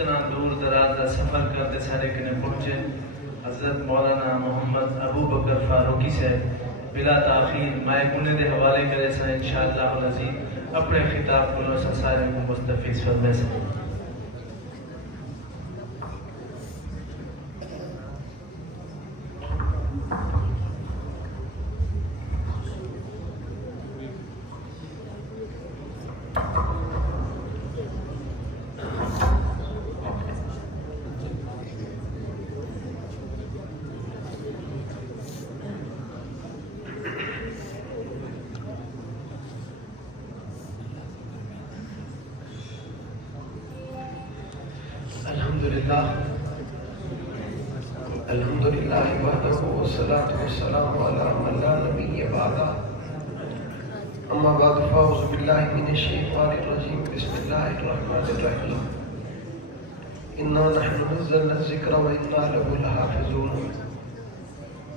اتنا دور دراز کا سفر کرتے سارے کنے پہنچے حضرت مولانا محمد ابو بکر فاروقی سے بلا تاخیر مائک انہیں دے حوالے کرے سا انشاءاللہ العزیز اپنے خطاب کو نوسا سارے کو مستفیض فرمائے سے الحمدللہ وحدہ والصلاة والسلام علی من لا نبی بعدہ اما بعد فاعوذ باللہ من الشیطان الرجیم بسم اللہ الرحمن الرحیم انا نحن نزلنا الذکر وانا له لحافظون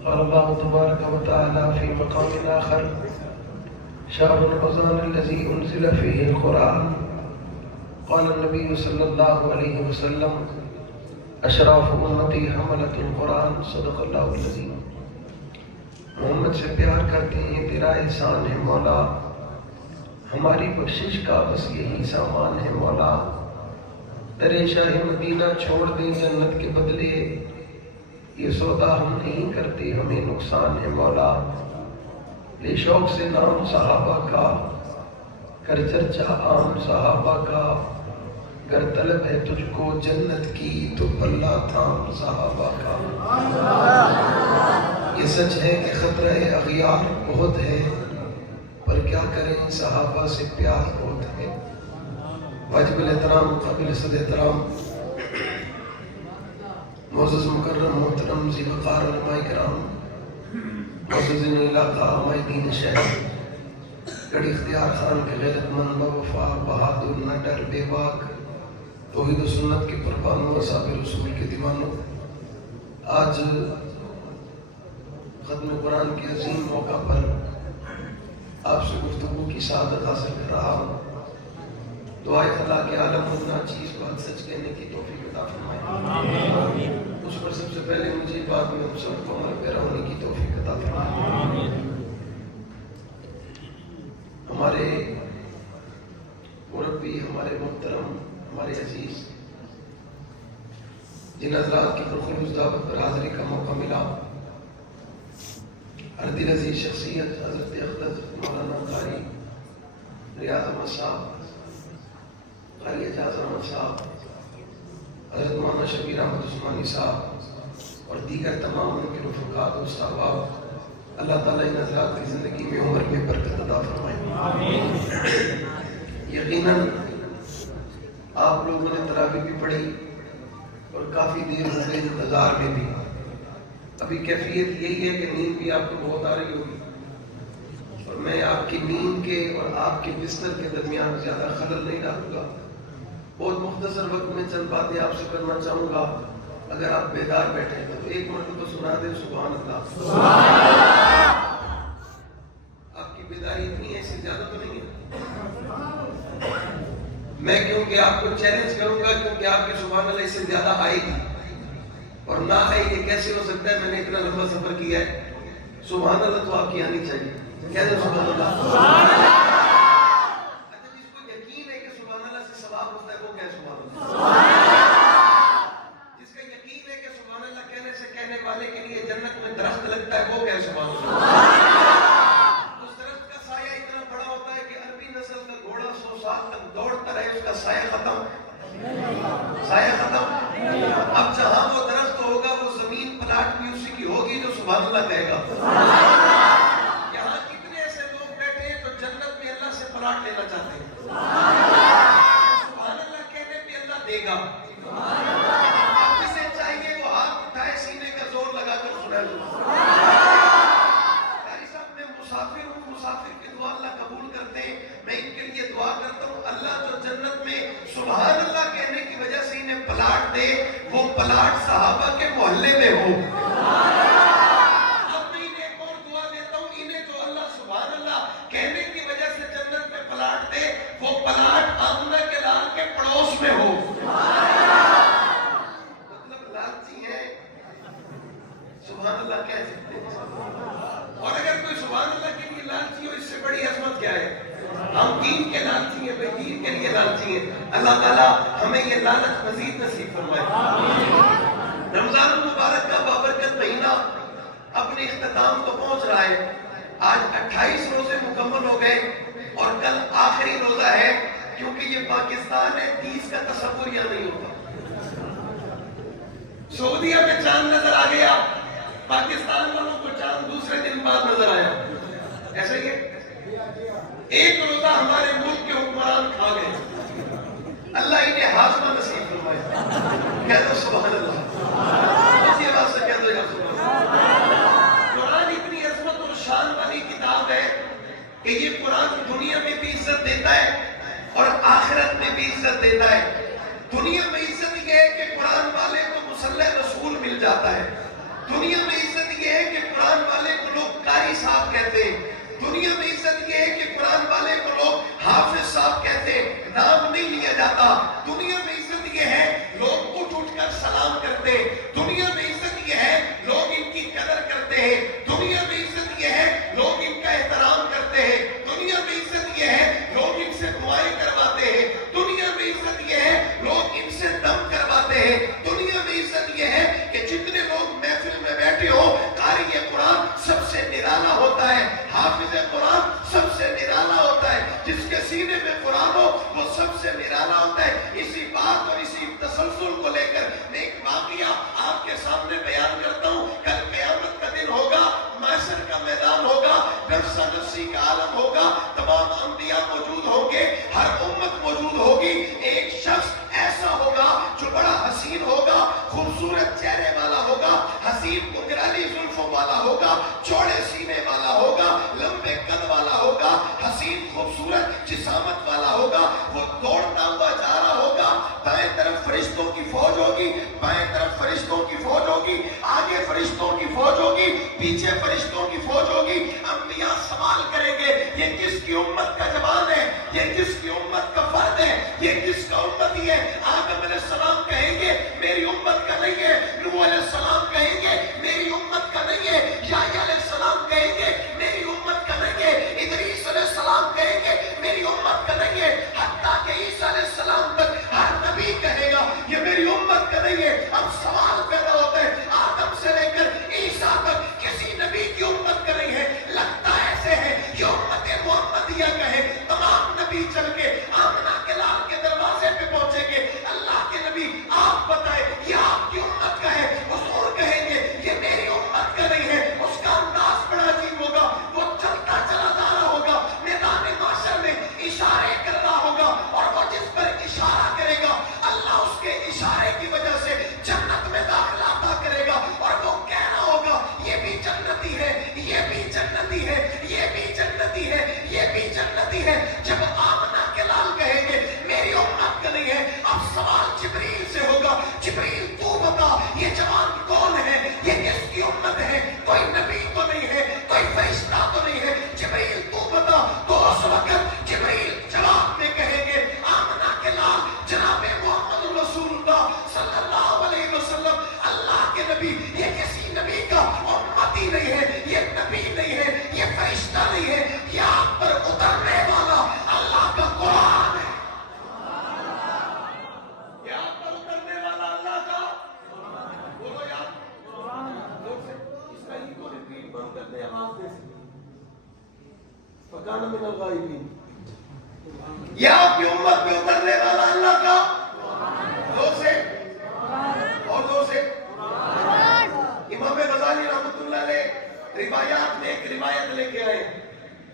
قال اللہ تبارک وتعالی فی مقام آخر شهر رمضان الذي انزل فيه القرآن قال النبي صلی اللہ علیہ وسلم اشراف امتی حملت القرآن صدق اللہ العظیم محمد سے پیار کرتے ہیں تیرا احسان ہے مولا ہماری بخشش کا بس یہی سامان ہے مولا درے شاہ مدینہ چھوڑ دیں جنت کے بدلے یہ سودا ہم نہیں کرتے ہمیں نقصان ہے مولا لے شوق سے نام صحابہ کا کر چرچا عام صحابہ کا گر طلب ہے تجھ کو جنت کی تو پلہ تھام صحابہ کا یہ سچ ہے کہ خطرہ اغیار بہت ہے پر کیا کریں صحابہ سے پیار بہت ہے واجب الاحترام قابل صد احترام معزز مکرم محترم ذی وقار علماء کرام معززین علاقہ مائدین شہر گڑی اختیار خان کے غیرت مند بوفا بہادر نہ ڈر بے باک توحید و سنت کے قربانوں اصحاب رسول کے دیوانوں آج ختم قرآن کے عظیم موقع پر آپ سے گفتگو کی سعادت حاصل کر رہا ہوں دعائے خدا کے عالم و ناچیز بات سچ کہنے کی توفیق عطا فرمائے اس پر سب سے پہلے مجھے بعد میں ہم سب کو عمل پیرا ہونے کی توفیق عطا فرمائے ہمارے مربی ہمارے محترم ہمارے عزیز جن حضرات کی پرخلوص دعوت پر حاضری کا موقع ملا ہر دل عزیز شخصیت حضرت اقدس مولانا قاری ریاض احمد صاحب قاری اعجاز احمد صاحب حضرت مولانا شبیر احمد عثمانی صاحب اور دیگر تمام ان کے رفقات و صحابات اللہ تعالیٰ ان حضرات کی زندگی میں عمر میں برکت عطا فرمائے یقیناً آپ لوگوں نے تراویح بھی پڑھی اور کافی دیر ہو گئی انتظار میں بھی ابھی کیفیت یہی ہے کہ نیند بھی آپ کو بہت آ رہی ہوگی اور میں آپ کی نیند کے اور آپ کے بستر کے درمیان زیادہ خلل نہیں ڈالوں گا بہت مختصر وقت میں چند باتیں آپ سے کرنا چاہوں گا اگر آپ بیدار بیٹھے ہیں تو ایک مرتبہ تو سنا دیں سبحان اللہ آپ کی بیداری اتنی ہے اس سے زیادہ تو نہیں ہے میں کیونکہ آپ کو چیلنج کروں گا کیونکہ آپ کے سبحان اللہ اس سے زیادہ آئے گی اور نہ آئے یہ کیسے ہو سکتا ہے میں نے اتنا لمبا سفر کیا ہے سبحان اللہ تو آپ کی آنی چاہیے کہتے سبحان اللہ اچھا جس کو یقین ہے کہ سبحان اللہ سے ثواب ہوتا ہے وہ کہے سبحان اللہ جس کا یقین ہے کہ سبحان اللہ کہنے سے کہنے والے کے لیے جنت میں درخت لگتا ہے وہ کہے سبحان اللہ سایہ ختم اب جہاں وہ درخت ہوگا وہ زمین پلاٹ بھی اسی کی ہوگی جو سبحان اللہ کہے گا یہاں کتنے ایسے لوگ بیٹھے ہیں جو جنت میں اللہ سے پلاٹ لینا چاہتے ہیں سبحان اللہ کہنے پہ اللہ دے گا اب جسے چاہیے وہ ہاتھ اٹھائے سینے کا زور لگا کر سنا صاحب میں مسافر ہوں مسافر کی دعا اللہ قبول کرتے ہیں میں ان کے لیے دعا کرتا ہوں اللہ جو جنت میں سبحان اللہ کہنے کی وجہ سے انہیں پلاٹ دے وہ پلاٹ صحابہ کے محلے میں ہو اب میں انہیں ایک اور دعا دیتا ہوں انہیں جو اللہ سبحان اللہ کہنے کی وجہ سے جنت میں پلاٹ دے وہ پلاٹ آمنہ کے لال کے پڑوس میں ہو تعالیٰ ہمیں یہ لعنت مزید نصیب فرمائے۔ رمضان المبارک کا بابرکت مہینہ اپنے اختتام کو پہنچ رہا ہے۔ آج 28 روزے مکمل ہو گئے اور کل آخری روزہ ہے، کیونکہ یہ پاکستان ہے، 30 کا تصور یا نہیں ہوتا۔ سعودیہ میں چاند نظر آ گیا، پاکستان والوں کو چاند دوسرے دن بعد نظر آیا۔ ایسا ہی ہے، ایک روزہ ہمارے ملک کے حکمران کھا گئے۔ اللہ انہیں ہاضمہ نصیب فرمائے۔ کہہ دو سبحان اللہ، اسی آواز سے کہہ دو یا سبحان اللہ۔ قرآن اتنی عظمت اور شان والی کتاب ہے کہ یہ قرآن دنیا میں بھی عزت دیتا ہے اور آخرت میں بھی عزت دیتا ہے۔ دنیا میں عزت یہ ہے کہ قرآن والے کو مصلح رسول مل جاتا ہے۔ دنیا میں عزت یہ ہے کہ قرآن والے کو لوگ قاری صاحب کہتے ہیں۔ دنیا میں عزت یہ ہے کہ قرآن والے کو لوگ حافظ صاحب کہتے ہیں، نام نہیں لیا جاتا۔ دنیا میں عزت یہ ہے لوگ اٹھ اٹھ کر سلام کرتے ہیں۔ دنیا میں عزت یہ ہے لوگ ان کی قدر کرتے ہیں۔ دنیا میں عزت یہ ہے لوگ ان کا احترام کرتے ہیں۔ دنیا میں عزت یہ ہے لوگ ان سے دعائیں کرواتے ہیں۔ دنیا میں عزت یہ ہے لوگ ان سے دم کرواتے ہیں۔ دنیا میں عزت یہ ہے کہ جتنے لوگ محفل میں بیٹھے ہو، قاری قرآن سب سے نرالا ہوتا ہے، حافظ قرآن سب سے نرالا ہوتا ہے، جس کے سینے میں قرآن ہو وہ سب سے نرالا ہوتا ہے۔ اسی بات اور اسی تسلسل کو لے کر میں ایک واقعہ آپ کے سامنے بیان کرتا ہوں۔ کل قیامت کا دن ہوگا، محشر کا میدان ہوگا، نفسا نفسی کا عالم ہوگا، تمام انبیاء موجود ہوں گے، ہر امت موجود ہوگی۔ ایک شخص ایسا ہوگا جو بڑا حسین ہوگا، خوبصورت چہرے والا ہوگا، حسین گنگرالی زلفوں والا ہوگا، چوڑے سینے والا ہوگا، لمبے قد والا ہوگا، حسین خوبصورت جسامت والا ہوگا۔ وہ دوڑتا ہوا جا رہا ہوگا، دائیں طرف فرشتوں کی فوج ہوگی، بائیں طرف فرشتوں کی فوج ہوگی، آگے فرشتوں کی فوج ہوگی، پیچھے فرشتوں کی فوج ہوگی۔ انبیاء سوال کریں گے، یہ کس کی امت کا جوان ہے، یہ کس کی امت کا فرد ہے، یہ کس کا امتی ہے؟ آدم علیہ السلام کہیں گے میری امت کا نہیں ہے، نوح علیہ السلام کہیں گے میری امت کا نہیں ہے، یحییٰ علیہ السلام کہیں گے میری امت کا نہیں ہے، ادریس علیہ السلام کہیں گے میری امت کا نہیں ہے، حتیٰ کہ عیسیٰ علیہ السلام تک ہر نبی کہے گا یہ میری امت کا نہیں ہے۔ اب سوال پیدا ہوتا ہے، آدم سے لے کر عیسیٰ تک کسی نبی کی امت کا نہیں ہے، لگتا ایسے ہے یہ امت محمدیہ کا ہے۔ تمام نبی چل کے آمنہ کے لال کے دروازے پہ پہنچیں گے، اللہ کے نبی آپ بتائیں یہ آپ کی امت کا ہے، حضور کہیں گے یہ میری امت کا نہیں ہے۔ اس کا انداز بڑا عجیب ہوگا، وہ چلتا چلا جا رہا ہوگا، میدان محشر میں اشارے کر رہا ہوگا، اور وہ جس پر اشارہ کرے گا اللہ اس کے اشارے کی وجہ سے جنت میں داخلہ عطا کرے گا، اور وہ کہہ رہا ہوگا یہ بھی جنتی ہے، یہ بھی جنتی ہے، یہ بھی جنتی ہے، یہ بھی جنتی ہے۔ جب آمنہ کے لال کہیں گے میری امت کا نہیں ہے، اب سوال جبریل سے ہوگا، جبریل تو بتا یہ جوان کون ہے، یہ کس کی امت ہے؟ کوئی نبی تو نہیں ہے، کوئی فرشتہ تو نہیں ہے، جبریل تو بتا۔ تو اس وقت جبریل جواب میں کہیں گے آمنہ کے لال جناب محمد رسول اللہ صلی اللہ علیہ وسلم اللہ کے نبی، یہ کسی نبی کا امتی نہیں ہے، یہ نبی نہیں ہے، یہ فرشتہ نہیں ہے، یہ آپ پر اترنے والا اللہ کا قرآن ہے۔ یہ آپ پر اترنے والا اللہ کا بولو یار، اس کا ہی کو ریپیٹ بند کر دے آواز دے سے فکان من الغائبین۔ یہ آپ کی امت پہ اترنے والا اللہ کا دو سے اور دو سے امام غزالی رحمۃ اللہ علیہ روایات میں ایک روایت لے کے آئے،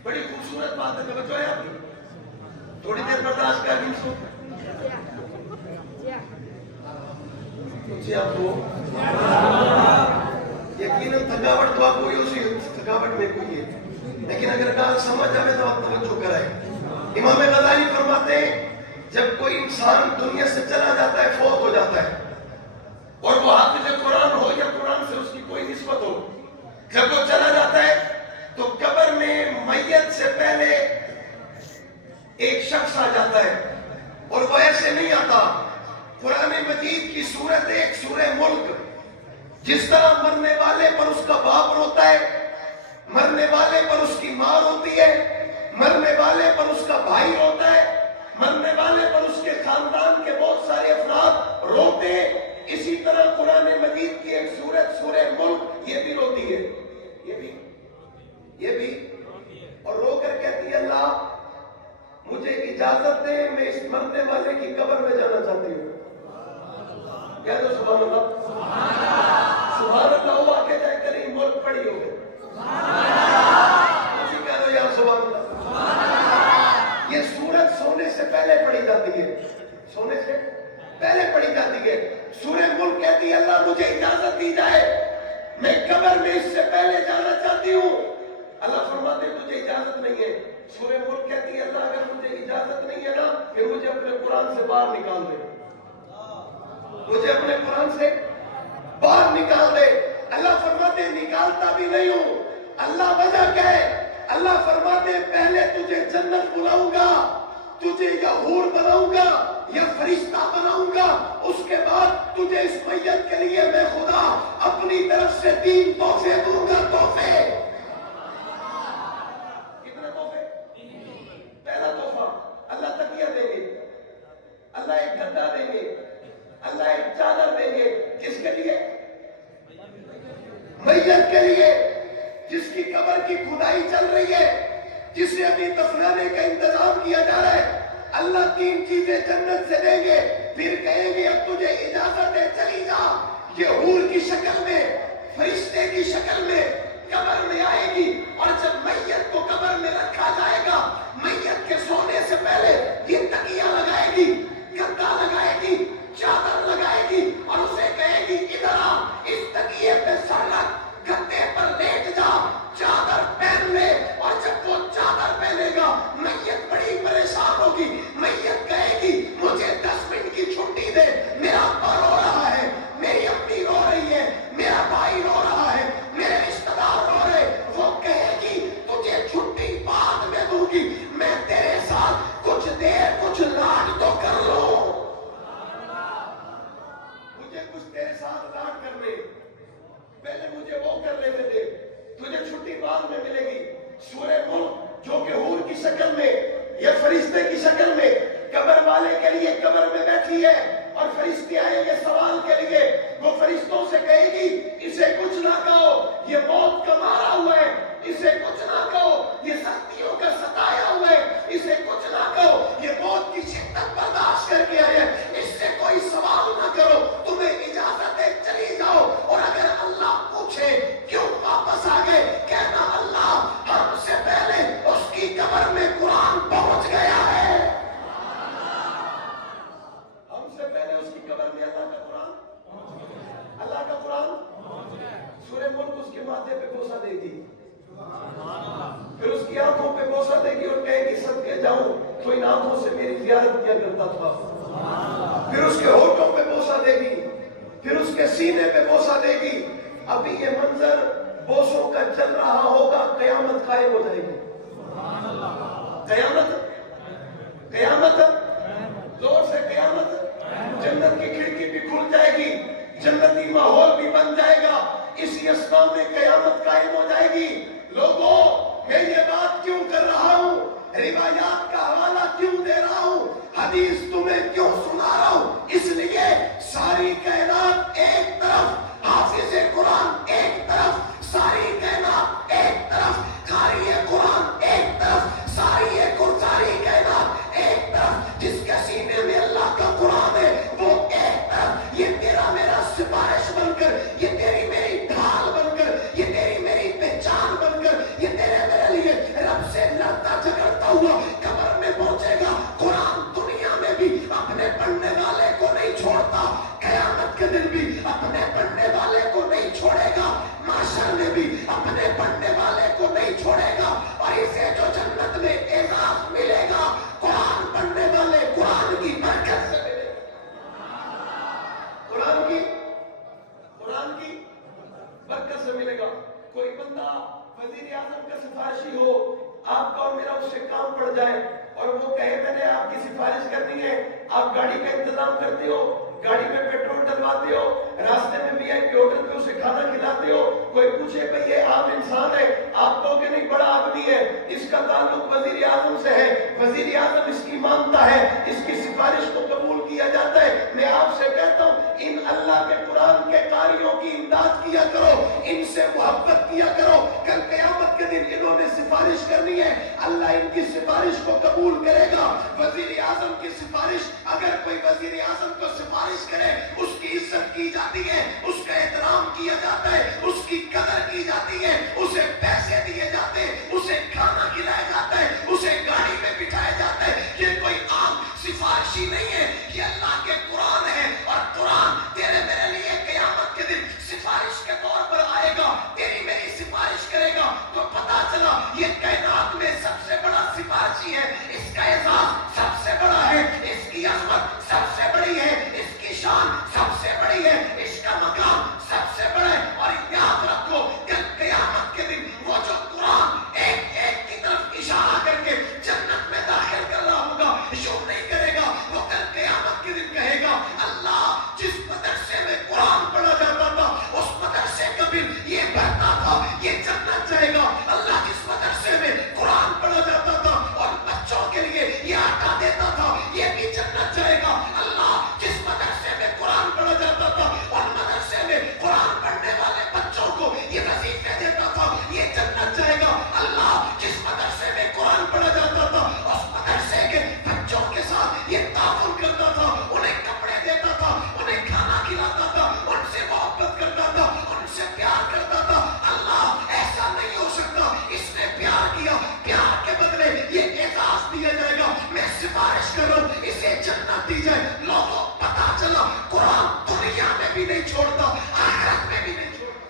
بڑی خوبصورت بات ہے، توجہ ہے آپ کی، تھوڑی دیر برداشت کر دیں سو جی آپ کو یقیناً تھکاوٹ تو آپ کو اسی تھکاوٹ میں کوئی ہے، لیکن اگر کال سمجھ آئے تو آپ توجہ کرائیں۔ امام غزالی فرماتے ہیں جب کوئی انسان دنیا سے چلا جاتا ہے، فوت ہو جاتا ہے، اور وہ حافظ قرآن ہو یا قرآن سے اس کی کوئی نسبت ہو، جب وہ چلا جاتا ہے تو قبر میں میت سے پہلے ایک شخص آ جاتا ہے، اور وہ ایسے نہیں آتا۔ قرآن مجید کی سورت ایک سورہ ملک، جس طرح مرنے والے پر اس کا باپ روتا ہے، مرنے والے پر اس کی ماں روتی ہے، مرنے والے پر اس کا بھائی روتا ہے، مرنے والے پر اس کے خاندان کے بہت سارے افراد روتے. اسی طرح قرآن مجید کی ایک سورت سورہ ملک یہ بھی روتی ہے, یہ بھی اور رو کر کہتی ہے اللہ مجھے اجازت دے, میں اس مرنے والے کی قبر میں جانا چاہتی ہوں. کہہ دو سبحان اللہ. سبحان اللہ. ہوا کہ جائے کریم ملک پڑی ہو گئے. کہہ دو یار سبحان اللہ. یہ سورت سونے سے پہلے پڑھی جاتی ہے, سونے سے پہلے پڑھی جاتی ہے. سورہ ملک کہتی ہے اللہ مجھے اجازت دی جائے, میں قبر میں اس سے پہلے جانا چاہتی ہوں. اللہ فرماتے تجھے اجازت نہیں ہے. سورہ ملک کہتی ہے اللہ اگر مجھے اجازت نہیں ہے نا پھر مجھے اپنے قرآن سے باہر نکال دے, مجھے اپنے قرآن سے باہر نکال دے. اللہ فرماتے نکالتا بھی نہیں ہوں. اللہ وجہ کیا ہے؟ اللہ فرماتے پہلے تجھے جنت بلاؤں گا, تجھے یا حور بناؤں گا یا فرشتہ بناؤں گا, اس کے بعد تجھے اس میت کے لیے میں خدا اپنی طرف سے 3 تحفے دوں گا. تحفے کتنے تحفے؟ پہلا تحفہ اللہ تکیہ دیں گے, اللہ ایک گدا دیں گے, اللہ ایک چادر دیں گے. کس کے لیے؟ میت کے لیے جس کی قبر کی کھدائی چل رہی ہے, جسے ابھی دفنانے کا انتظام کیا جا رہا ہے. اللہ 3 چیزیں جنت سے دیں گے, پھر کہیں گے اب تجھے اجازت ہے چلی جا. یہ حور کی شکل میں, فرشتے کی شکل میں قبر میں آئے گی, اور جب میت کو قبر میں رکھا جائے گا میت کے سونے سے پہلے یہ تکیہ لگائے گی, گدا لگائے گی, چادر لگائے گی, اور اسے کہے گی ادھر آ, اس تکیے پہ سر رکھ, گدے پر لیٹ جا, چادر پہن لے. اور جب وہ چادر پہنے گا میت بڑی پریشان ہوگی. میت کہے گی مجھے 10 منٹ کی چھٹی دے, میرا ابا رو رہا ہے, میری امی رو رہی ہے, میرا بھائی رو رہا ہے, میرے رشتہ دار رو رہے. وہ کہے گی تجھے چھٹی بعد میں دوں گی, میں تیرے ساتھ کچھ دیر کچھ لاڈ تو کر لوں, مجھے کچھ تیرے ساتھ لاڈ کرنے, پہلے مجھے وہ کر لینے دے, تجھے چھٹی بعد میں ملے گی. سورہ ملک جو کہ حور کی شکل میں یا فرشتے کی شکل میں قبر والے کے لیے قبر میں بیٹھی ہے, اور فرشتے آئیں گے سوال کے لیے. وہ فرشتوں سے کہے گی اسے کچھ نہ کہو, یہ موت کا مارا ہوا ہے, اسے کچھ نہ کہو, یہ سختیوں کا ستایا ہوا ہے, اسے کچھ نہ کہو, یہ موت کی شدت برداشت کر کے آیا ہے, اس سے کوئی سوال نہ کرو, تمہیں اجازت ہے چلی جاؤ. اور اگر اللہ پوچھے کیوں واپس آ گئے, کہنا اللہ ہم سے پہلے اس کی قبر میں قرآن پہنچ گیا ہے, ہم سے پہلے اس کی قبر میں اللہ کا قرآن, اللہ کا قرآن. سورہ ملک اس کے ماتھے پہ بوسہ دے گی, پھر اس کی آنکھوں پہ بوسہ دے گی اور کہے گی صدقے جاؤں تو ان آنکھوں سے میری زیارت کیا کرتا تھا. پھر اس کے ہونٹوں پہ بوسہ دے گی, پھر اس کے سینے پہ بوسہ دے گی. ابھی یہ منظر بوسوں کا چل رہا ہوگا, قیامت قائم ہو جائے گی. قیامت, قیامت, زور سے قیامت. جنت کی کھڑکی بھی کھل جائے گی, جنتی ماحول بھی بن جائے گا, اسی اسنا میں قیامت قائم ہو جائے گی. لوگوں میں یہ بات کیوں کر رہا ہوں, روایات کا حوالہ کیوں دے رہا ہوں, حدیث تمہیں کیوں سنا رہا ہوں, اس لیے ساری کائنات ایک طرف, حافظ قرآن ایک طرف, ساری کائنات ایک طرف, قاری قرآن ایک طرف, ساری کائنات ایک طرف, جس کے سینے میں اللہ کا قرآن ہے وہ ایک طرف. یہ تیرا میرا سفارش بن کر, یہ تیری میری ڈھال بن کر, یہ تیری میری پہچان بن کر, یہ تیرے میرے لیے رب سے لڑتا جھگڑتا ہوا قبر میں پہنچے گا. قرآن دنیا میں بھی اپنے پڑھنے والے کو نہیں چھوڑتا, قیامت کے دن بھی اپنے پڑھنے والے کو نہیں چھوڑے گا, معاشر میں بھی اپنے پڑھنے والے کو نہیں چھوڑے گا. اور اسے جو جنت میں اعزاز ملے گا قرآن پڑھنے والے قرآن کی برکت سے ملے گا, قرآن کی برکت سے ملے گا. کوئی بندہ وزیر اعظم کا سفارشی ہو, آپ کا اور میرا اس سے کام پڑ جائے, اور وہ کہے میں نے آپ کی سفارش کرنی ہے, آپ گاڑی کا انتظام کرتے ہو, گاڑی میں پیٹرول ڈلواتے ہو, راستے میں بھی VIP ہوٹل پہ اسے کھانا کھلاتے ہو, کوئی پوچھے بھئی یہ عام انسان ہے, آپ تو کہ نہیں بڑا آدمی ہے, اس کا تعلق وزیر اعظم سے ہے, وزیر اعظم اس کی مانتا ہے, اس کی سفارش کو قبول کیا جاتا ہے. میں آپ سے کہتا ہوں ان اللہ کے قرآن کے قاریوں کی امداد کیا کرو, ان سے محبت کیا کرو. کل قیامت کے دن انہوں نے سفارش کرنی ہے, اللہ ان کی سفارش کو قبول کرے گا. وزیر اعظم کی سفارش, اگر کوئی وزیر اعظم کو سفارش کرے اس کی عزت کی جاتی ہے, اس کا احترام کیا جاتا ہے, اس کی قدر کی جاتی ہے, اسے پیسے دیے جاتے ہیں, اسے کھانا کھلایا جاتا ہے, اسے گاڑی میں بٹھایا جاتا ہے. یہ کوئی عام سفارشی نہیں ہے, یہ اللہ کے قرآن ہے, اور قرآن تیرے میرے لیے قیامت کے دن سفارش کے طور پر آئے گا, تیری میری سفارش کرے گا. تو پتا چلا یہ کائنات میں سب سے بڑا سفارشی ہے, اس کا اعزاز سب سے بڑا ہے, اس کی عظمت سب سے بڑی ہے, اس کی شان سب سے بڑی ہے, اس کا مقام سب سے بڑا ہے. اور یاد رکھو کل قیامت کے دن وہ جو قرآن ایک ایک کی طرف اشارہ کر کے جنت میں داخل کر رہا ہوگا, یوں نہیں کرے گا, وہ کل قیامت کے دن کہے گا اللہ جس مدرسے میں قرآن پڑھا جاتا تھا اس مدرسے کا بھی یہ بہتا تھا, یہ جنت جائے گا. اللہ جس مدرسے میں قرآن پڑھا جاتا تھا اور بچوں کے لیے یہ آٹا دیتا تھا یہ بھی جنت جائے گا. اللہ جس مدرسے میں قرآن پڑھا جاتا تھا اور مدرسے میں قرآن پڑھنے والے بچوں کو یہ وظیفے دیتا تھا یہ جنت جائے گا. اللہ جس مدرسے میں قرآن پڑھا جاتا تھا اس مدرسے کے بچوں کے ساتھ یہ تعاون کرتا تھا, انہیں کپڑے دیتا تھا, انہیں کھانا کھلاتا تھا, ان سے محبت کرتا تھا, ان سے پیار کرتا تھا. اللہ ایسا نہیں ہو سکتا, اس نے پیار کیا, پیار کے بدلے یہ اعزاز دیا جائے گا. میں سفارش کروں اسے جنت دی جائے. لوگوں پتا چلا قرآن دنیا میں بھی نہیں چھوڑتا, آخرت میں بھی نہیں چھوڑتا.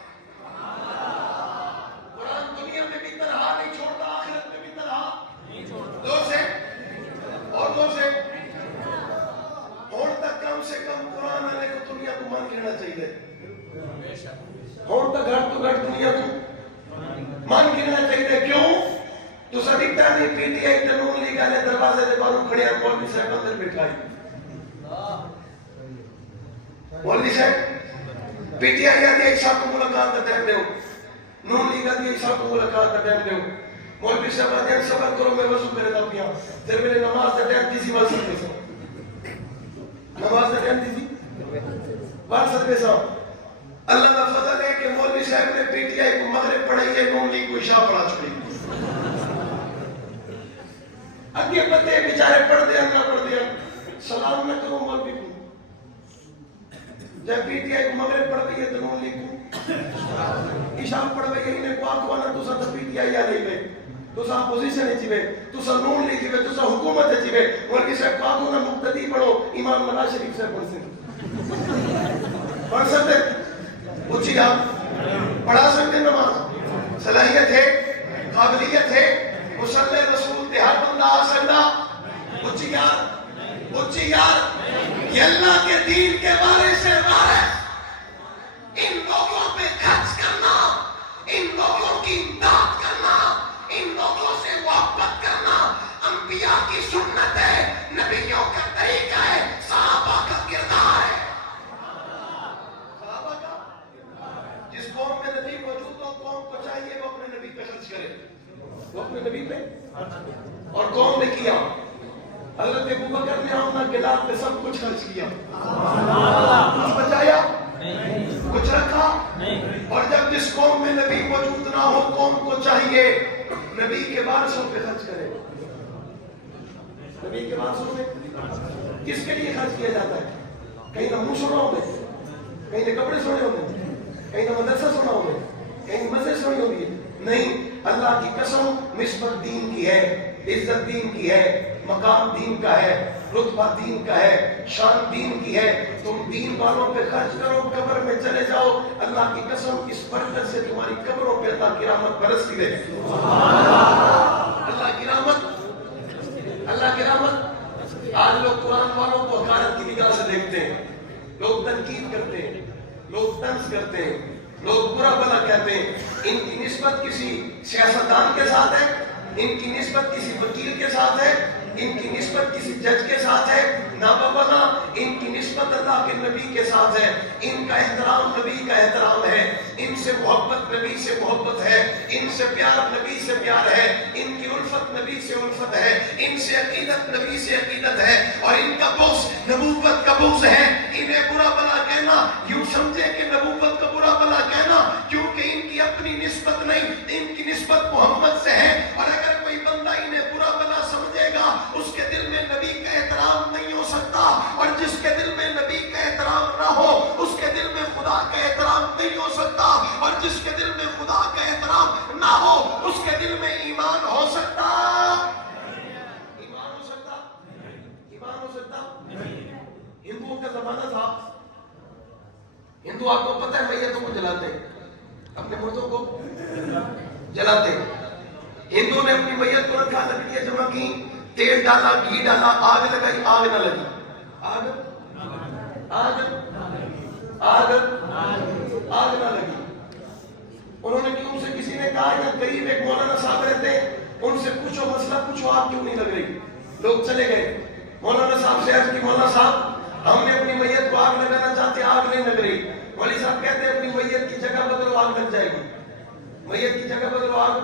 قرآن دنیا میں بھی تنہا نہیں چھوڑتا, آخرت میں بھی تنہا نہیں چھوڑتا. دو سے اور دو سے اور تک کم سے کم قرآن آنے کو دنیا کو مان لینا چاہیے. اور تک گھٹ تو گھٹ دنیا کو مان لینا چاہیے. کیوں؟ تو سدیکتا نہیں PTI تنون لیگ والے دروازے دے باہر کھڑے ہیں, مولوی صاحب اندر بیٹھائی. مولوی صاحب PTI آدھی ایک صاحب کو ملاقات کا ٹائم دو, نون لیگ آدھی ایک صاحب کو ملاقات کا ٹائم دو. مولوی صاحب آدھی صبر کرو میں وضو کرے تھا پیا, پھر میرے نماز کا ٹائم تیسی وال سکتے سو, نماز کا ٹائم تیسی وال سکتے سو. اللہ کا فضل ہے کہ مولوی صاحب نے PTI کو مغرب پڑھائی ہے, نون لیگ کو عشاء پڑھا چھوڑی. اگے پتے بیچارے پڑھ دیا نہ پڑھ دیا, سلام نہ کرو مولوی کو. جب PTI کو مغرب پڑھ گئی ہے تو نون لیگ کو عشاء پڑھ گئی ہے, انہیں کو آتوانا تو سا PTI آ نہیں گئے, تو سا اپوزیشن ہے جیوے, تو سا نون لیگ جیوے, تو سا حکومت ہے جیوے. مولوی صاحب کو آتوانا مقتدی پڑھو, امام نواز شریف سے پڑھ سکتے, پڑھ سکتے اچھی آپ پڑھا سکتے نماز, صلاحیت ہے, قابلیت ہے, مسلح رسول تے ہر بندہ آ سکتا. اچھی یار یہ اللہ کے دین کے بارے سے وارث, ان لوگوں پہ خرچ کرنا, ان لوگوں کی امداد کرنا, ان لوگوں سے محبت کرنا انبیاء کی سنت ہے, نبیوں کا طریقہ ہے, صحابہ کا کردار ہے. صحابہ کا جس قوم میں نبی موجود ہو, قوم کو چاہیے وہ اپنے نبی پہ خرچ کرے, وہ اپنے نبی پہ. اور قوم نے کیا, حضرت ابوبکر نے اپنا گلاف پہ سب کچھ خرچ کیا, کچھ بچایا, کچھ رکھا. اور جب جس قوم میں نبی موجود نہ ہو, قوم کو چاہیے نبی کے وارثوں پہ خرچ کرے. نبی کے وارثوں پہ کس کے لیے خرچ کیا جاتا ہے؟ کہیں نہ منہ سونا ہوگا, کہیں نہ کپڑے سونے ہوگے, کہیں نہ مدرسہ سونا ہوگا, کہیں مسجد سونی ہوگی. نہیں, اللہ کی قسم نسبت دین کی ہے, عزت دین کی ہے, مقام دین کا ہے, رتبہ دین کا ہے, شان دین کی ہے. تم دین والوں پہ خرچ کرو, قبر میں چلے جاؤ, اللہ کی قسم اس برکت سے تمہاری قبروں پہ اللہ کی رحمت برستی رہے. اللہ کی رحمت, اللہ کی رحمت. آج لوگ قرآن والوں کو حقارت کی نگاہ سے دیکھتے ہیں, لوگ تنقید کرتے ہیں, لوگ طنز کرتے ہیں, لوگ برا بھلا کہتے ہیں. ان کی نسبت کسی سیاستدان کے ساتھ ہے, ان کی نسبت کسی وکیل کے ساتھ ہے, ان کی نسبت کسی جج کے ساتھ ہے. نابانا ان کی نسبت اللہ کے نبی کے ساتھ ہے، ان کا احترام نبی کا احترام ہے، ان سے محبت نبی سے محبت ہے، ان سے پیار نبی سے پیار ہے، ان کی الفت نبی سے الفت ہے، ان سے عقیدت نبی سے عقیدت ہے، اور ان کا بغض نبوت کا بغض ہے۔ انہیں برا بلا کہنا یوں سمجھے کہ نبوت کا برا بلا کہنا، کیونکہ ان کی اپنی نسبت نہیں، ان کی نسبت محمد سے ہے، اور اگر کوئی بندہ انہیں برا بلا سمجھے گا اس کے دل میں نبی کا احترام نہیں ہو سکتا، اور جس کے دل میں نبی کا احترام نہ ہو اس کے دل میں خدا کا احترام نہیں ہو سکتا، اور جس کے دل میں خدا کا احترام نہ ہو اس کے دل میں ایمان ہو سکتا، ایمان ہو سکتا، ایمان ہو سکتا۔ ہندوؤں کا زمانہ تھا، ہندو آپ کو پتہ ہے میتوں کو جلاتے ہیں، اپنے مردوں کو جلاتے ہیں۔ ہندو نے اپنی میت کو رکھا، لکڑیاں جمع کی، تیل ڈالا، گھی ڈالا، آگ لگائی، آگ نہ لگی، آگ آگ آگ آگ نہ لگی۔ انہوں نے کیوں سے کسی نے کہا یا قریب ایک مولانا صاحب رہتے ہیں، ان سے پوچھو مسئلہ پوچھو، آگ کیوں نہیں لگ رہی؟ لوگ چلے گئے، مولانا صاحب سے عرض کی مولانا صاحب ہم نے اپنی میت کو آگ لگانا چاہتے، آگ نہیں لگ رہی۔ مولوی صاحب کہتے ہیں اپنی میت کی جگہ بدلو، آگ لگ جائے گی، میت کی جگہ بدلو، آگ۔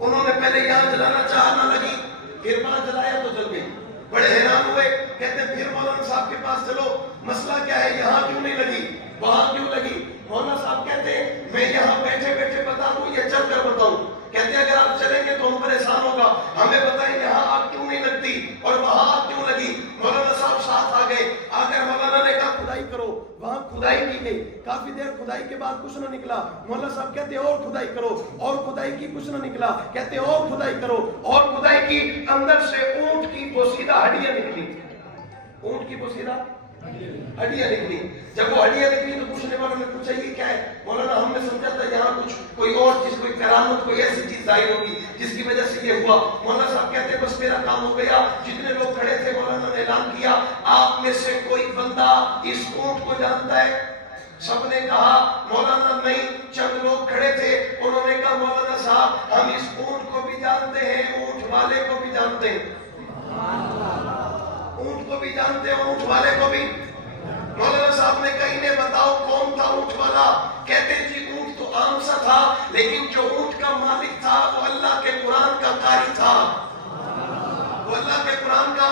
انہوں نے پہلے یہاں جلانا چاہا، نہ لگی، پھر وہاں جلایا تو جل گئی، بڑے حیران ہوئے، کہتے ہیں پھر مولانا صاحب کے پاس چلو، مسئلہ کیا ہے، یہاں کیوں نہیں لگی، وہاں کیوں لگی؟ مولانا صاحب کہتے ہیں میں یہاں بیٹھے بیٹھے بتا دوں یا چل کر بتاؤں؟ کہتے ہیں اگر آپ چلیں گے تو ہم پریشان ہوگا، ہمیں بتائیں یہاں آگ کیوں نہیں لگتی اور وہاں آگ کیوں لگی۔ مولانا صاحب ساتھ آ گئے، آ کر مولانا نے کہا کھدائی کرو، وہاں کھدائی کی گئی، کافی دیر کھدائی کے بعد کچھ نہ نکلا۔ مولانا صاحب کہتے ہیں اور کھدائی کرو، اور کھدائی کی، کچھ نہ نکلا، کہتے ہیں اور کھدائی کرو، اور کھدائی کی، اندر سے اونٹ کی بوسیدہ ہڈیاں نکلی، اونٹ کی بوسیدہ ہڈیاں نکلی۔ جب وہ ہڈیاں نکلی تو پوچھنے والوں نے پوچھا یہ کیا ہے؟ مولانا ہم نے سمجھا تھا یہاں کچھ کوئی اور چیز، کوئی کرامت، کوئی ایسی چیز ظاہر ہوگی جس کی وجہ سے یہ ہوا۔ مولانا صاحب کہتے ہیں بس میرا کام ہو گیا۔ جتنے لوگ کھڑے تھے مولانا نے اعلان کیا آپ میں سے کوئی بندہ اس اونٹ کو جانتا ہے؟ سب نے کہا مولانا نہیں۔ چند لوگ کھڑے تھے، انہوں نے کہا مولانا صاحب ہم اس اونٹ کو بھی جانتے ہیں، اونٹ والے کو بھی جانتے ہیں، اونٹ کو بھی جانتے ہیں، اونٹ والے کو بھی۔ مولانا صاحب نے کہا انہیں بتاؤ کون تھا اونٹ والا؟ کہتے جی اونٹ تو عام سا تھا، لیکن جو اونٹ کا مالک تھا وہ اللہ کے قرآن کا قاری تھا، وہ اللہ کے قرآن کا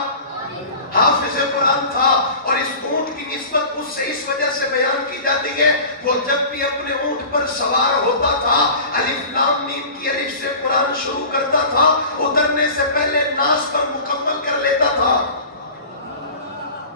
حافظ قرآن تھا۔ اور اس اونٹ کی نسبت اس سے اس وجہ سے بیان کی جاتی ہے، وہ جب بھی اپنے اونٹ پر سوار ہوتا تھا الف لام میم کی الف سے قرآن شروع کرتا تھا، اترنے سے پہلے ناس پر مکمل کر لیتا تھا۔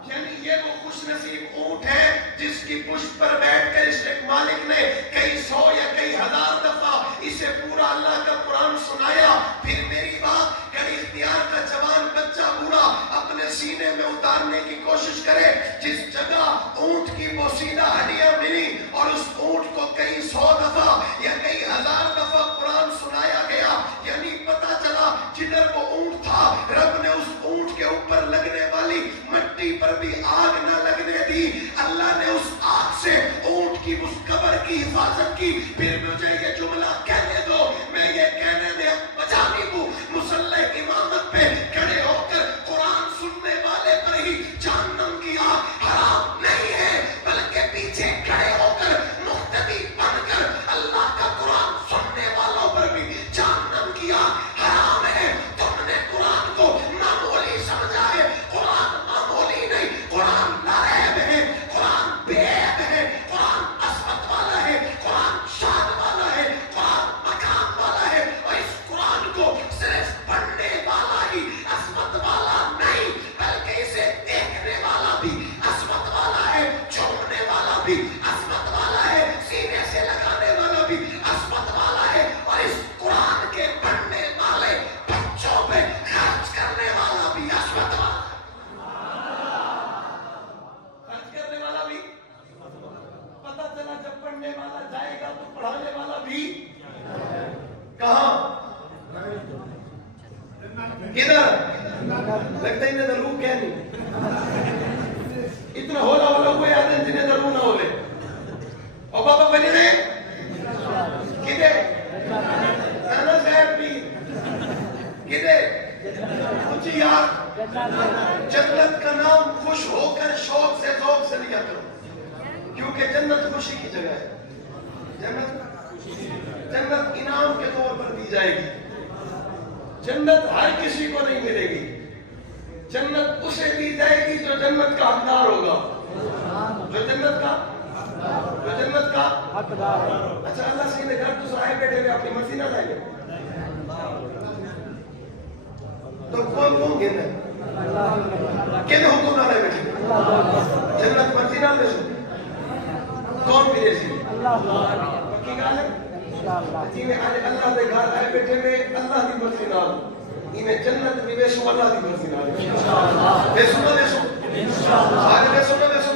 یعنی یہ وہ خوش نصیب اونٹ ہے جس کی پشت پر بیٹھ کر اس ایک مالک نے کئی سو یا کئی ہزار دفعہ اسے پورا اللہ کا قرآن سنایا۔ پھر میری بات کبھی اختیار کا جوان بچہ بوڑھا اپنے سینے میں اتارنے کی کوشش کرے، جس جگہ اونٹ کی بوسیدہ ہڈیاں ملی اور اس اونٹ کو کئی سو دفعہ یا کئی ہزار دفعہ قرآن سنایا گیا، یعنی پتا چلا جدھر وہ اونٹ تھا رب نے اس اونٹ کے اوپر لگنے والی مٹی پر بھی آگ نہ لگنے دی، اللہ نے اس آگ سے اونٹ کی اس قبر کی حفاظت کی۔ پھر مجھے یہ جملہ کہنے دو، میں یہ کہنے میں بجانی ہوں، مصلی امامت پہ کھڑے ہو کر قرآن سننے والے پر ہی جہنم کی آگ حرام نہیں ہے، بلکہ پیچھے کھڑے ہو کر مقتدی بن کر اللہ کا قرآن سننے والوں پر بھی جہنم کی آگ حرام ہے۔ تم نے قرآن کو معمولی سمجھا ہے، قرآن معمولی نہیں، قرآن ناریب ہے، قرآن بے عیب ہے، قرآن عصمت والا ہے، قرآن شان والا ہے، قرآن مقام والا ہے، اور اس قرآن کو صرف پڑھنے والا ہی عصمت والا نہیں بلکہ اسے دیکھنے والا بھی عصمت والا ہے، چھوڑنے والا بھی عصمت والا ہے، سینے سے لگانے والا بھی عصمت والا ہے، اور اس قرآن کے پڑھنے والے بچوں پہ خرچ کرنے والا بھی عصمت والا بھی۔ پتہ چلا جب پڑھنے والا جائے گا تو پڑھانے والا بھی کہاں؟ کدھر؟ لگتا ہی نہیں روح کیا نہیں اتنا ہولا ہوئے آتے ہیں جنہیں روح نہ ہولے، اور بابا بنی رہے کدھے نانا صاحب بھی کدھے کچھ یار جنت کا نام کیونکہ جنت خوشی کی جگہ ہے. جنت انعام کے طور پر دی جائے گی. جنت ہر کسی کو نہیں ملے گی. جنت اسے دی جائے گی جو جنت کا حقدار ہوگا. جو جنت کا حقدار ہے. اچھا اللہ سے گھر تو سائے بیٹھے ہوئے اپنی مرضی نہ لائیں گے تو کون گن ہے کن حکم نہ رہے بیٹھے جنت مرضی نہ لے کون بھی رہے سی پکی گال ہے جی میں آج اللہ دے گھر آئے بیٹھے میں اللہ دی مرضی نہ میں جنت بھی بیسو اللہ دی مرضی نہ بیسو نہ بیسو آج بیسو نہ بیسو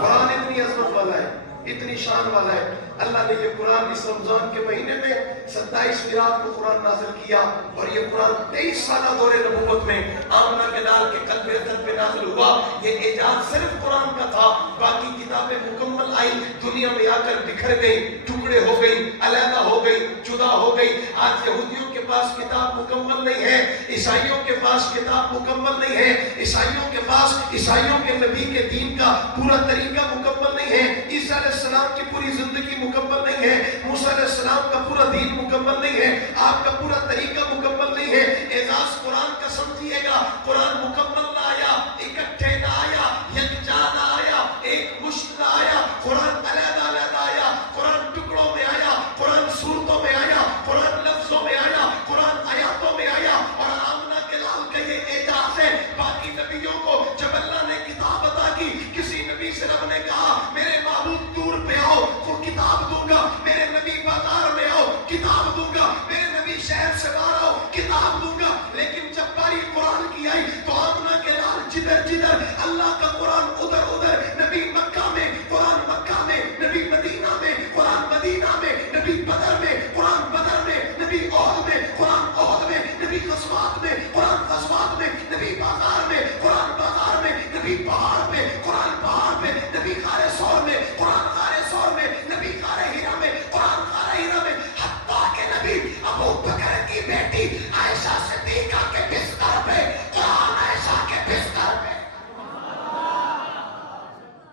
قرآن اتنی عظمت والا ہے اتنی شان والا ہے. اللہ نے یہ قرآن اس رمضان کے مہینے میں 27 رات کو قرآن نازل کیا اور یہ قرآن 23 سالہ دور نبوت میں آمنہ کے لال کے قلب ارتد پہ نازل ہوا. یہ اعجاز صرف قرآن کا تھا. باقی کتابیں مکمل آئی دنیا میں آ کر بکھر گئی ٹکڑے ہو گئی علیحدہ ہو گئی جدا ہو گئی. آج یہودیوں کے پاس کتاب مکمل نہیں ہے. عیسائیوں کے پاس کتاب مکمل نہیں ہے. عیسائیوں کے پاس عیسائیوں کے نبی کے دین کا پورا طریقہ مکمل نہیں ہے. عیسیٰ علیہ السلام کی پوری زندگی مکمل نہیں ہے. موسیٰ علیہ السلام کا پورا دین مکمل نہیں ہے. آپ کا پورا طریقہ مکمل نہیں ہے. اعزاز قرآن کا سمجھیے گا. قرآن مکمل نہ آیا, اکٹھے نہ آیا, یکجا نہ آیا, ایک مشت نہ آیا. قرآن علیحدہ علیحدہ آیا. قرآن ٹکڑوں میں آیا. قرآن صورتوں میں آیا. قرآن لفظوں میں آیا. قرآن آیاتوں میں آیا. اور آمنہ کے لال کا یہ اعجاز ہے. باقی نبیوں کو جب اللہ نے کتاب عطا کی کسی نبی سے رب نے کہا میرے معبود دور پہ آؤ تو کتاب دوں گا. میرے نبی بازار میں آؤ کتاب دوں گا. میرے نبی شہر سے باہر آؤ کتاب دوں گا. لیکن جب باری قرآن کی آئی تو آمنہ کے لال جدھر جدھر اللہ کا قرآن ادھر ادھر. نبی مکہ میں قرآن مکہ میں, نبی مدینہ میں قرآن مدینہ میں, نبی بدر میں قرآن بدر میں, نبی احد میں قرآن احد میں, نبی غزوات میں قرآن غزوات میں, نبی بازار میں قرآن بازار میں, نبی پہاڑ میں قرآن پہاڑ میں, نبی غار ثور میں قرآن غار ثور میں, نبی غار ہیرا میں قرآن غار ہیرا میں. حتیٰ کہ نبی ابو بکر کی بیٹی عائشہ صدیقہ کے بستر پہ قرآن عائشہ کے بستر پہ.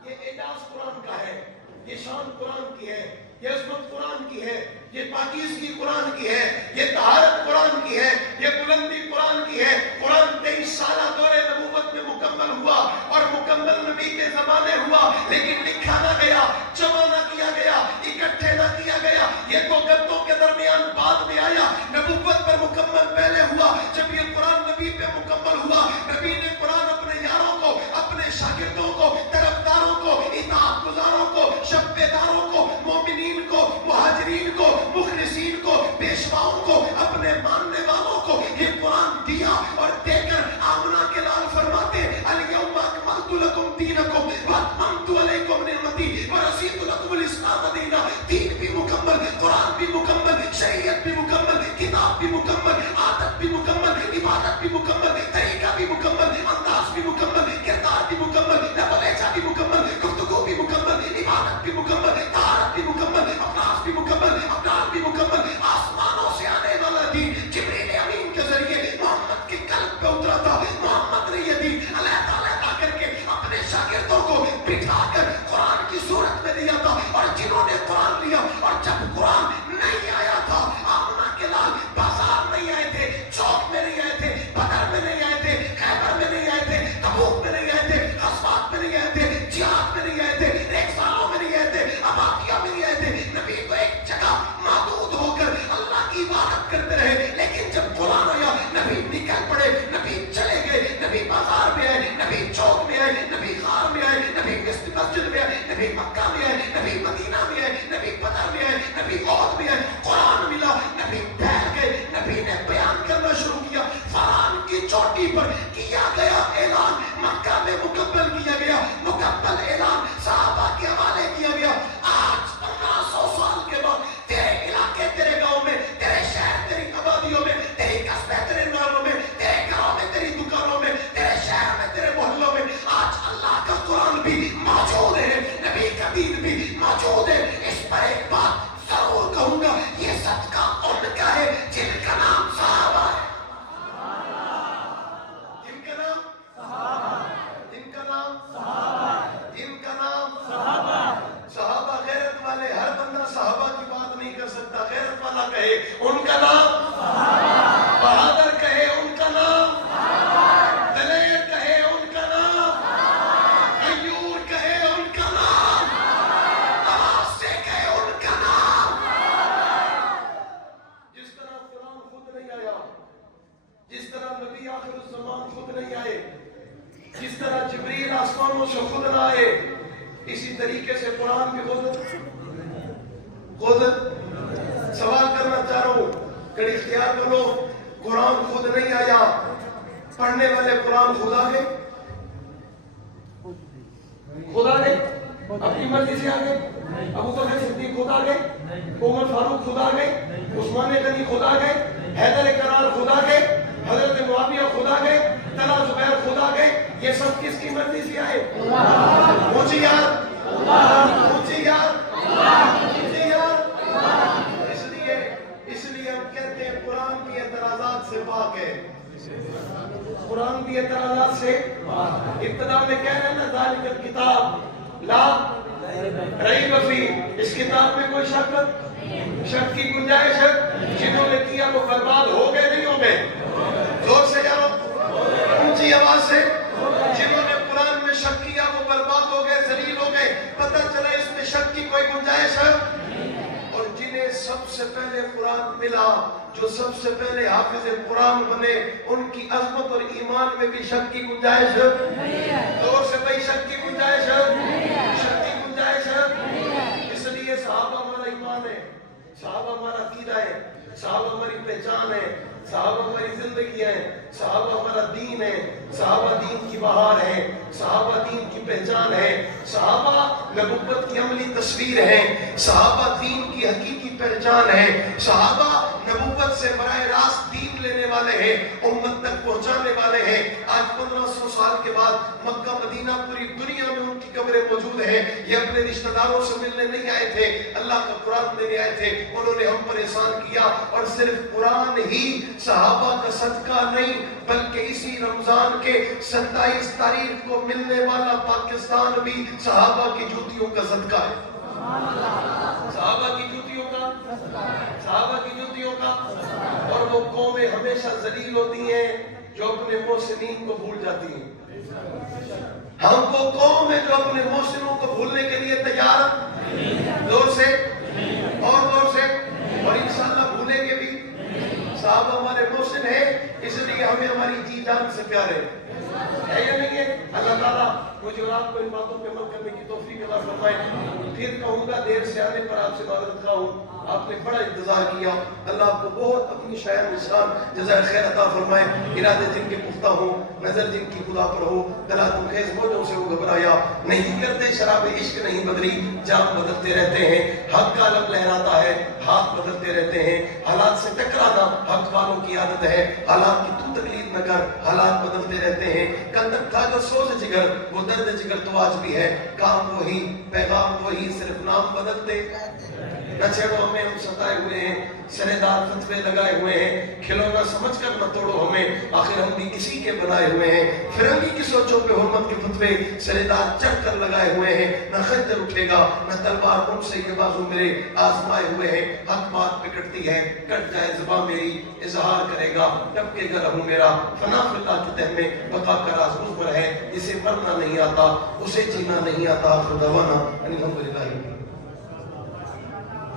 یہ اعجاز قرآن کا ہے. یہ شان قرآن کی ہے. یہ عظمت قرآن کی ہے. یہ پاکیزگی قرآن کی ہے. یہ طہارت قرآن کی ہے. یہ بلندی قرآن کی ہے. قرآن 23 سالہ دور نبوت میں مکمل ہوا اور مکمل نبی کے زمانے ہوا, لیکن لکھا نہ گیا, جمع نہ کیا گیا, اکٹھے نہ کیا گیا. یہ دو گردوں کے درمیان بعد میں آیا. نبوت پر مکمل پہلے ہوا. جب یہ قرآن نبی پہ مکمل ہوا, نبی نے قرآن اپنے یاروں کو, اپنے شاگردوں کو, طرفداروں کو, اطاعت گزاروں کو, شب بیداروں کو, مومنین کو, مہاجرین کو, مخلصین کو, پیشواؤں کو, اپنے ماننے والوں کو یہ قرآن دیا. اور دے کر آمنہ کے لال فرماتے الیوم اکملت لکم دینکم واتممت علیکم نعمتی ورضیت لکم الاسلام دینا. دین بھی مکمل, قرآن بھی مکمل, شریعت بھی مکمل, کتاب بھی مکمل, عادت بھی مکمل, عبادت بھی مکمل, طریقہ بھی مکمل, انداز بھی مکمل, کردار بھی مکمل, لہجہ بھی مکمل, گفتگو بھی مکمل, عبادت بھی مکمل, طہارت بھی مکمل, افراز بھی مکمل, افراد بھی مکمل. آسمانوں سے آنے والا دین جبریل امین کے ذریعے محمد کے قلب پہ اترا تھا. محمد نے یہ دین علیحدہ علیحدہ کر کے اپنے شاگردوں کو بٹھا کر قرآن کی صورت میں دیا تھا. اور جنہوں نے قرآن لیا, اور جب قرآن نہیں آیا تھا, آمنہ کے لال بازار نہیں آئے تھے, چوک میں نہیں آئے تھے, بدر میں نہیں آئے تھے, خیبر میں نہیں آئے تھے, تبوک میں نہیں آئے تھے, غزوات میں نہیں آئے تھے, جہاد میں نہیں آئے تھے, ریگزانوں میں نہیں آئے تھے, اباقیہ میں نہیں آئے تھے. نبی تو ایک جگہ محدود ہو کر اللہ کی عبادت کرتے رہے. لیکن جب قرآن آیا نبی نکل پڑے, نبی چلے گئے, نبی بازار میں آئے, نبی چوک میں آئے, نبی غار میں آئے, نبی مسجد میں آئے, نبی مکہ میں آئے, نبی مدینہ میں آئے, نبی بدر میں آئے, نبی احد میں آئے. قرآن ملا, نبی پھیل گئے, نبی نے بیان کرنا شروع کیا. فرعون کی چوٹی پر کیا گیا اعلان مکہ میں مکمل کیا گیا. مکمل اعلان صحابہ کے حوالے کیا گیا. آج 1500 سال کے بعد تیرے علاقے, تیرے گاؤں میں, تیرے شہر, تیری آبادیوں میں, تیری قصبے, تیرے گاؤں میں, تیرے گھروں میں, تیری دکانوں میں, تیرے شہر میں, تیرے محلوں میں آج اللہ کا قرآن بھی موجود ہے, نبی کا دین بھی موجود والا کہے ان کا نام بہادر کہے ان کا نام دلیر کہے ان کا نام غیور کہے ان کا نام آسے کہے ان کا نام. جس طرح قرآن خود نہیں آیا, جس طرح نبی آخر الزمان خود نہیں آئے, جس طرح جبریل آسمانوں سے خود نہ آئے, اسی طریقے سے قرآن بھی خود سوال کرنا چاہ رہا ہوں کہ اختیار کرو. قرآن خود نہیں آیا, پڑھنے والے قرآن خدا گئے, خدا گئے اپنی مرضی سے آگے. ابو بکر صدیق خدا گئے, عمر فاروق خدا گئے, عثمان غنی خدا گئے, حیدر کرار خدا گئے, حضرت معاویہ خدا گئے, طلحہ زبیر خدا گئے. یہ سب کس کی مرضی سے آئے؟ اونچی یاد, اونچی یاد, اونچی یاد. اس لیے ہم کہتے ہیں قرآن بھی اعتراضات سے پاک ہے. قرآن بھی اعتراضات سے ابتدا میں کہہ رہے ہیں نا ذالک الکتاب لا ریب فیہ, اس کتاب میں کوئی شک کی گنجائش ہے. جنہوں نے کیا وہ برباد ہو گئے نہیں ہو گئے؟ زور سے جاؤ, اونچی آواز سے. جنہوں نے قرآن میں شک کیا وہ برباد ہو گئے, ذلیل ہو گئے. پتہ چلا اس میں شک کی کوئی گنجائش ہے. اور جنہیں سب سے پہلے قرآن ملا, جو سب سے پہلے حافظ قرآن بنے, ان کی عظمت اور ایمان میں بھی شک کی گنجائش ہے. زور سے بھائی شک کی گنجائش ہے, شک کی گنجائش ہے. اس لیے صحابہ ہمارا ایمان ہے, صحابہ ہمارا عقیدہ ہے, صحابہ ہماری پہچان ہے, صحابہ ہماری زندگی ہے, صحابہ ہمارا دین ہے, صحابہ دین کی بہار ہے, صحابہ دین کی پہچان ہے, صحابہ نبوت کی عملی تصویر ہے, صحابہ دین کی حقیقی پہچان ہے, صحابہ نبوت سے براہ راست دین لینے والے ہیں, امت تک پہنچانے والے ہیں. آج 1500 سال کے بعد مکہ مدینہ پوری دنیا میں ان کی قبریں موجود ہیں. یہ اپنے رشتہ داروں سے ملنے نہیں آئے تھے, اللہ کا قرآن دینے آئے تھے. انہوں نے ہم پر احسان کیا, اور صرف قرآن ہی صحابہ کا صدقہ نہیں بلکہ اسی رمضان کے 27 تاریخ کو ملنے والا پاکستان بھی صحابہ کی جوتیوں کا صدقہ ہے. صحابہ کی جوتیوں کا, صحابہ کی جوتیوں کا. اور وہ قومیں ہمیشہ ذلیل ہوتی ہیں جو اپنے محسنین کو بھول جاتی ہیں. ہم وہ قوم ہے جو اپنے محسنوں کو بھولنے کے لیے تیار, زور سے اور زور سے, اور انشاءاللہ بھولیں گے بھی. صحابہ ہمارے محسن ہیں, اس لیے ہمیں ہماری جی جان سے پیارے ہے یا نہیں ہے. اللہ تعالیٰ مجھے اور آپ کو ان باتوں پہ عمل کرنے کی توفیق عطا فرمائے. پھر کہوں گا دیر سے آنے پر آپ سے معذرت خواہ ہوں, آپ نے بڑا انتظار کیا. اللہ آپ کو بہت اپنی شاعر نشان جزائے خیر عطا فرمائے. ارادے جن کے پختہ ہوں, نظر جن کی خدا پر ہو, دلال خیز موجوں سے وہ گھبرایا نہیں کرتے, شراب عشق نہیں بدلی, جام بدلتے رہتے ہیں. حق کا علم لہراتا ہے, ہاتھ بدلتے رہتے ہیں. حالات سے ٹکرانا حق والوں کی عادت ہے. حالات کی تو تقلید نہ کر, حالات بدلتے رہتے ہیں. کندک تھا جو سوز جگر, وہ درد جگر تو آج بھی ہے. کام وہی, پیغام وہی, صرف نام بدلتے. نہ چھیڑو ہمیں, ہم ستائے ہوئے ہیں, سرے دار فتوے لگائے ہوئے ہیں. کھلونا سمجھ کر نہ توڑو ہمیں, آخر ہم بھی کسی کے بنائے ہوئے ہیں. فرنگی کی سوچوں پہ حرمت کے فتوے سرے دار چڑھ کر لگائے ہوئے ہیں. نہ خنجر اٹھے گا نہ تلوار, ان سے یہ بازو میرے آزمائے ہوئے ہیں. حق بات پہ کٹتی ہے, کٹ جائے زباں میری, اظہار کرے گا ٹپکے گا رہوں میرا. فنا فی اللہ کی تہ میں بقا کا راز اس پر ہے, جسے مرنا نہیں آتا اسے جینا نہیں آتا. خداوانا الحمدللہ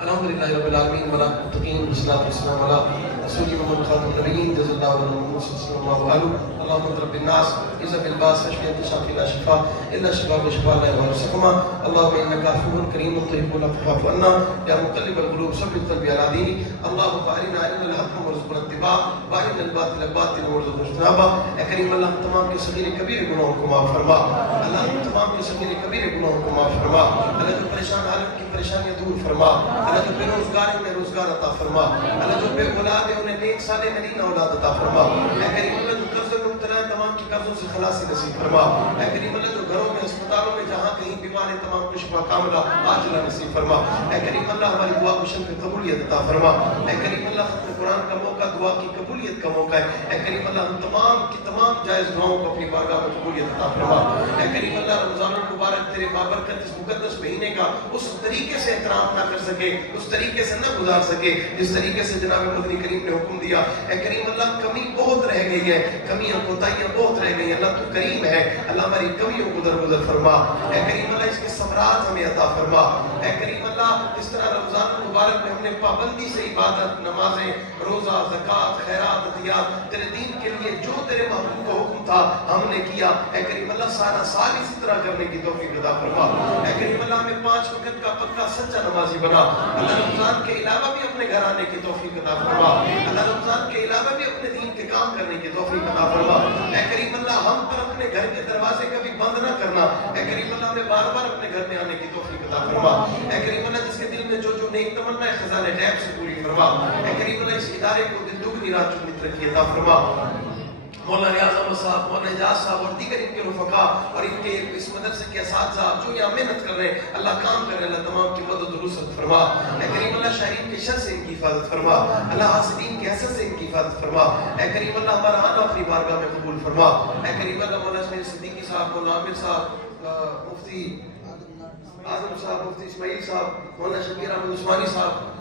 الحمدللہ رب العالمین والمتقین والصلاة والسلام علی رسول محمد خاتم النبیین جزا اللہ علیہ وسلم صلی اللہ علیہ. اللهم رب الناس اذا بالباس اشفي انت شافي لا شفاء الا شفاء شفاء لا يغادر سقما. اللهم انك عفو كريم تحب العفو فاعف عنا يا مقلب القلوب ثبت قلبي على دينك. اللهم ارنا علم الحق وارزقنا اتباعه, وارنا الباطل باطلا وارزقنا اجتنابه. اے کریم اللہ تمام کے صغیر کبیر گناہوں کو معاف فرما. اللہ تمام کے صغیر کبیر گناہوں کو معاف فرما. اللہ جو پریشان حالت کی پریشانیاں دور فرما. اللہ جو بے روزگار انہیں روزگار عطا فرما. اللہ جو بے اولاد ہے انہیں نیک صالح نرین اولاد عطا فرما. اے کریم اللہ جو قرض میں مبتلا ہے تمام کی قرضوں سے خلاصی نصیب فرما. اے کریم اللہ جو گھروں میں اسپتالوں میں جہاں کہیں بیمار ہیں تمام کو شفا کاملہ عاجلہ نصیب فرما اے کریم اللہ ہماری دعا کو شرف قبولیت عطا فرما اے کریم اللہ ختم قرآن کا موقع دعا کی قبولیت کا موقع ہے اے کریم اللہ ہم تمام کی تمام جائز دعاؤں کو اپنی بارگاہ میں قبولیت عطا فرما اے کریم اللہ رمضان المبارک تیرے بابرکت اس مقدس مہینے کا اس طریقے سے احترام نہ کر سکے اس طریقے سے نہ گزار سکے جس طریقے سے جناب مدنی کریم نے حکم دیا اے کریم اللہ کمی بہت رہ گئی ہے کمیاں کوتاہیاں بہت رہ گئی ہیں اللہ تو کریم ہے اللہ ہماری کمیوں کو درگزر فرما اے کریم اللہ اس کے ثمرات ہمیں عطا فرما اے کریم اللہ اس طرح رمضان المبارک میں ہم نے پابندی سے عبادت نمازیں روزہ زکوٰۃ خیرات عطیات تیرے دین کے لیے جو تیرے محبوب کا حکم تھا ہم نے کیا اے کریم اللہ سارا سال اسی طرح کرنے کی توفیق عطا فرما اے کریم اللہ ہمیں 5 وقت کا پکا سچا نمازی بنا اللہ رمضان کے علاوہ بھی اپنے گھر آنے کی توفیق عطا فرما اللہ رمضان کے علاوہ بھی اپنے دین کے کام کرنے کی توفیق عطا فرما اے کریم اللہ ہم پر اپنے گھر کے دروازے کبھی بند نہ کرنا اے کریم اللہ ہمیں بار بار اپنے گھر میں آنے کی توفیق عطا فرما اے کریم اللہ جس کے دل میں جو نیک تمنا ہے خزانہ غیب سے پوری فرما اے کریم اللہ اس ادارے کو دل دگنی رات چگنی ترقی عطا فرما مولانا اعظم صاحب مولانا اعجاز صاحب اور دیگر ان کے رفقا اور ان کے اس مدرسے کے اساتذہ جو یہاں محنت کر رہے ہیں اللہ کام کر رہے ہیں اللہ تمام کی مدد و نصرت فرما اے کریم اللہ شاہرین کے شر سے ان کی حفاظت فرما اللہ حاسدین کے حسد سے ان کی حفاظت فرما اے کریم اللہ ہمارا آنا اپنی بارگاہ میں قبول فرما اے کریم اللہ مولانا اسماعیل صدیقی صاحب مولانا عامر صاحب مفتی اعظم صاحب مفتی اسماعیل صاحب مولانا شبیر احمد عثمانی صاحب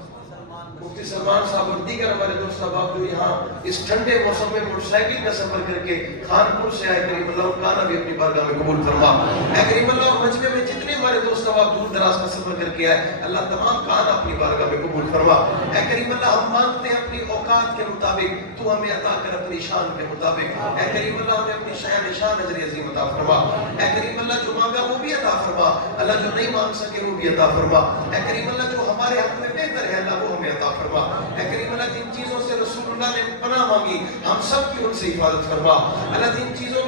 مفتی سلمان صاحب اور دیگر ہمارے دوست صاحب جو یہاں اس ٹھنڈے موسم میں موٹر سائیکل کا سفر کر کے خانپور سے آئے کریم اللہ ان کا آنا بھی اپنی بارگاہ میں قبول فرما اے کریم اللہ اور مجمع میں جتنے ہمارے دوست صاحب دور دراز کا سفر کر کے آئے اللہ تمام کا آنا اپنی بارگاہ میں قبول فرما اے کریم اللہ ہم مانگتے ہیں اپنی اوقات کے مطابق تو ہمیں عطا کر اپنی شان کے مطابق اے کریم اللہ ہمیں اپنی شان اجر عظیم عطا فرما اے کریم اللہ جو مانگا وہ بھی عطا فرما اللہ جو نہیں مانگ سکے وہ بھی عطا فرما اے کریم اللہ جو ہمارے حق میں بہتر ہے اللہ وہ ہمیں عطا فرما اے کریم اللہ جن چیزوں سے رسول اللہ نے پناہ مانگی ہم سب کی ان سے حفاظت فرما اللہ جن چیزوں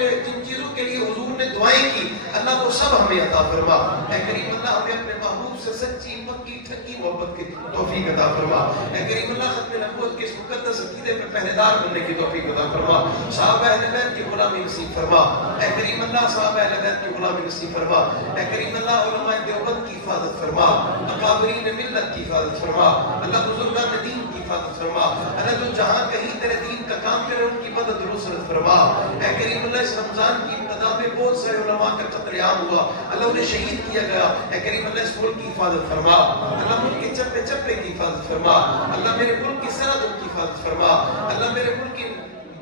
کے لیے حضور نے دعائیں کی اللہ وہ سب ہمیں عطا فرما اے کریم اللہ ہمیں اپنے محبوب سے سچی پکی ٹھکی محبت کی توفیق عطا فرما اے کریم اللہ ختم نبوت کے اس مقدس عقیدے پہ پہرے دار بننے کی توفیق عطا فرما صحابہ اہل بیت کی غلامی نصیب فرما اے کریم اللہ صحابہ اہل بیت کی غلامی نصیب فرما اے کریم اللہ علماء دیوبند کی حفاظت فرما اکابرین ملت کی حفاظت فرما اللہ بزرگان دین کی حفاظت فرما اللہ جو جہاں کہیں تیرے دین کا کام کرے ان کی مدد و نصرت فرما اے کریم اللہ اس رمضان کی ابتدا میں بہت سارے علماء کا قتل عام ہوا اللہ انہیں شہید کیا گیا اے کریم اللہ اس ملک کی حفاظت فرما اللہ ملک کے چپے چپے کی حفاظت فرما اللہ میرے ملک کی سرحدوں کی حفاظت فرما اللہ میرے ملک کی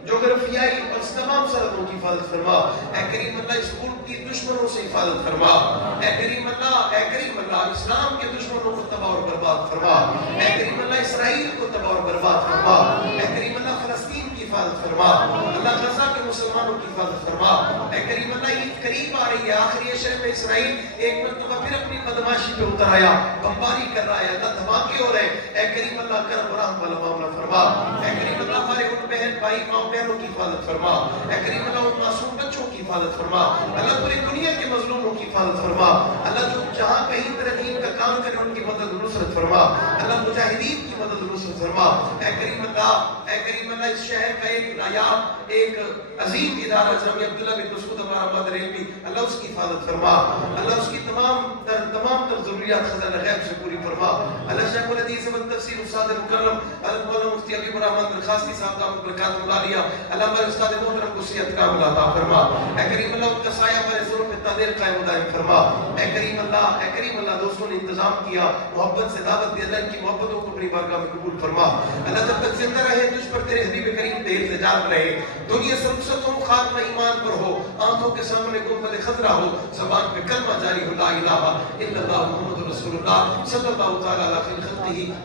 جغرافیائی اور اس تمام سرحدوں کی حفاظت فرما اے کریم اللہ اس ملک کی دشمنوں سے حفاظت فرما اے کریم اللہ اسلام کے دشمنوں کو تباہ اور برباد فرما اے کریم اللہ اسرائیل کو تباہ اور برباد فرما اے کریم اللہ فلسطین کی حفاظت فرما اللہ غزہ کے مسلمانوں کی حفاظت فرما اے کریم اللہ عید قریب آ رہی ہے آخری شہر میں اسرائیل ایک مرتبہ پھر اپنی بدماشی پہ اتر آیا بمباری کر رہا ہے اللہ دھماکے ہو رہے اے کریم اللہ کرم و رحم والا معاملہ فرما اے کریم اللہ ہمارے ان بہن بھائی ماں بہنوں کی حفاظت فرما اے کریم اللہ ان معصوم بچوں کی حفاظت فرما اللہ پوری دنیا کے مظلوموں کی حفاظت فرما اللہ جو جہاں کہیں تیرے دین کا کام کرے ان کی مدد و نصرت فرما اللہ مجاہدین کی مدد و نصرت فرما اے کریم اللہ اس شہر کا ایک نایاب ایک عظیم ادارہ جناب عبداللہ بن مسعود ہمارا ریلوی اللہ اس کی حفاظت فرما اللہ اس کی تمام تر ضروریات خزانہ غیب سے پوری فرما اللہ شیخ الحدیث و تفسیر استاد مکرم حضرت مولانا مفتی حبیب الرحمن درخواستی صاحب دامت برکاتہ العالیہ اللہ ہمارے استاد محترم کو صحت کاملہ عطا فرما اے کریم اللہ ان کا سایہ ہمارے ضرور پہ تادیر قائم و دائم فرما اے کریم اللہ دوستوں نے انتظام کیا محبت سے دعوت دی اللہ کی محبتوں کو اپنی بارگاہ میں قبول فرما اللہ جب تک زندہ رہے تجھ پر تیرے حبیب کریم پہ التجا رہے دنیا سے رخصت ہو خاتمہ ایمان پر ہو آنکھوں کے سامنے گنبد خضرا ہو زبان پہ کلمہ جاری ہو لا الہ الا اللہ محمد رسول اللہ صلی اللہ تعالی علیہ خلقہ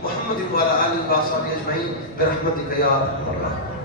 محمد وعلی آلہ وصحبہ اجمعین برحمتک یا ارحم الراحمین.